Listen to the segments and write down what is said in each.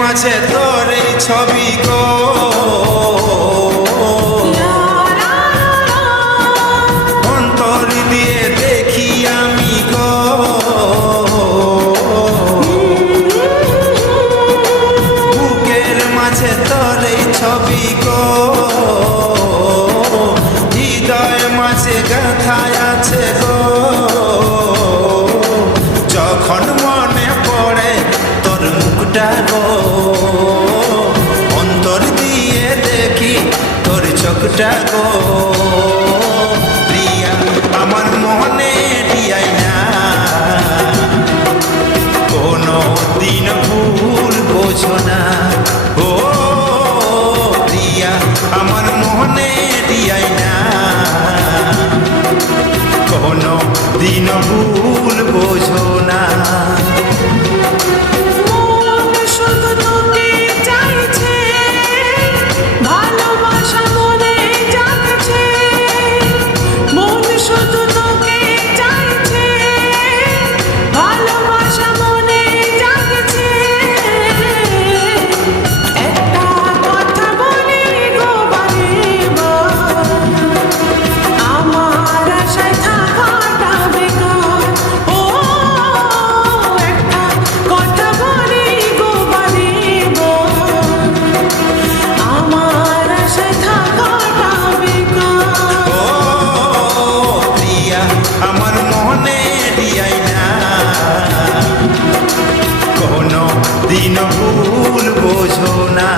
মাঝে তোর এই ছবি গো, অন্তর দিয়ে দেখি আমি গো, বুকের মাঝে তোর এই ছবি গো, হৃদয় মাঝে গাঁথায় আছে গো। যখন মনে পড়ে তোর মুখটা গো, অন্তর দিয়ে দেখি তোর চোখটা গো। প্রিয়া আমার মনে দিয়াই না কোনো দিন ভুল বোঝো না। ও প্রিয়া আমার মনে দিয়াই না কোনো দিন ভুল বোঝো না। দিন ভুল বোঝো না।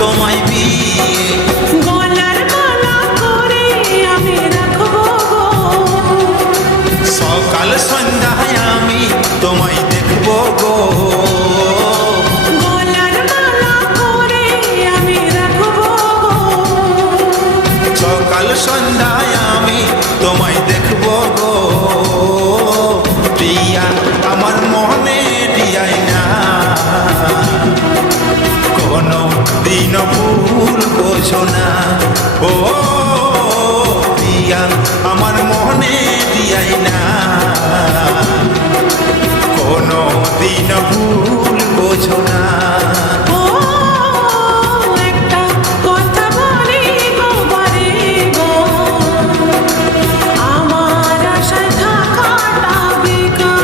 তোমায় বিয়ে গলার মালা করে আমি রাখবো, সকাল সন্ধ্যায় আমি তোমায় দেখবো গো। গলার মালা করে আমি রাখবো, সকাল সন্ধ্যায় আমি তোমায় দেখবো গো। প্রিয়া আমার মনে দিয়াই না কোনো দিন ভুল বোঝো না। ও প্রিয়া আমার মনে দিয়াই না কোনো দিন ভুল বোঝো না। ও একটা কথা বলি গো বারে গো, আমার আশায় থাকাটা বেকার।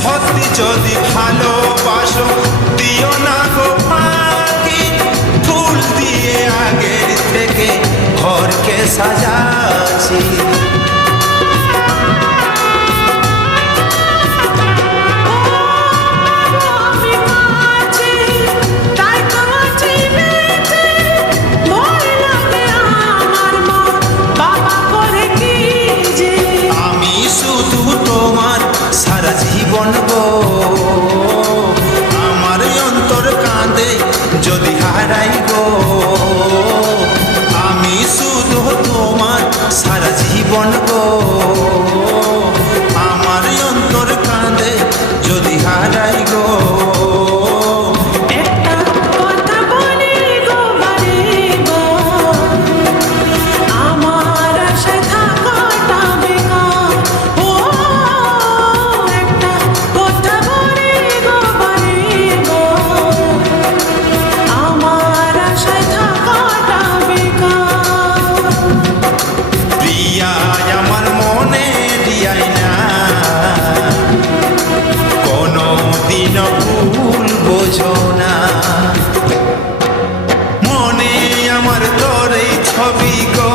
সত্যি যদি ভালোবাসো দিও না গো ফাঁকি, ফুল দিয়ে আগের থেকে ঘরকে সাজাচ্ছি। আমি কাছে তাই তো আছি বেঁচে, ভয় লাগে আমার মা বাবা করে কি যে। আমি শুধু তোমার সারা জীবন গো, আমার অন্তর কাঁদে যদি হারাই গো। আমি শুধু তোমার সারা জীবন গো, আমার অন্তর কাঁদে যদি হারাই গো। একটা কথা বলি গো বারে গো, আমার আশায় থাকাটা বেকার। ও একটা কথা বলি গো বারে গো, আমার আশায় থাকাটা বেকার। প্রিয়া আমার মনে দিয়াই না, কোনো দিন ভুল বোঝো না। মনে আমার তোর এই ছবি গো,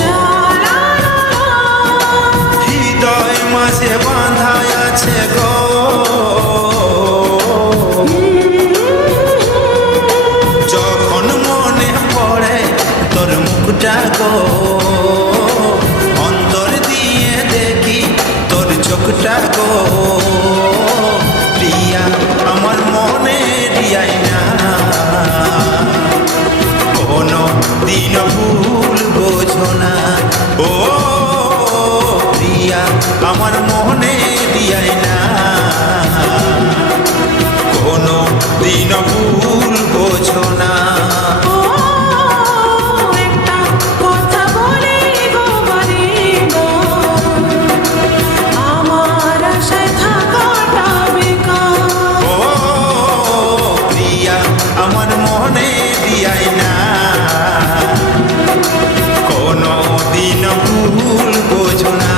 লা লা লা হৃদয় মাঝে বাঁধা আছে গো। যখন মনে পড়ে তোর মুখটা গো, অন্তর দিয়ে দেখি তোর চোখটা গো। প্রিয়া আমার মনে দিয়াই না, কোনো দিন ভুল বোঝো না। ও প্রিয়া আমার মনে দিয়াই না, কোনো দিন ভুল বোঝো না। ও একটা কথা বলি গো বারে গো, আমার আশায় থাকাটা বেকার। ও প্রিয়া আমার মনে দিয়াই না, কোনো দিন ভুল বোঝো না।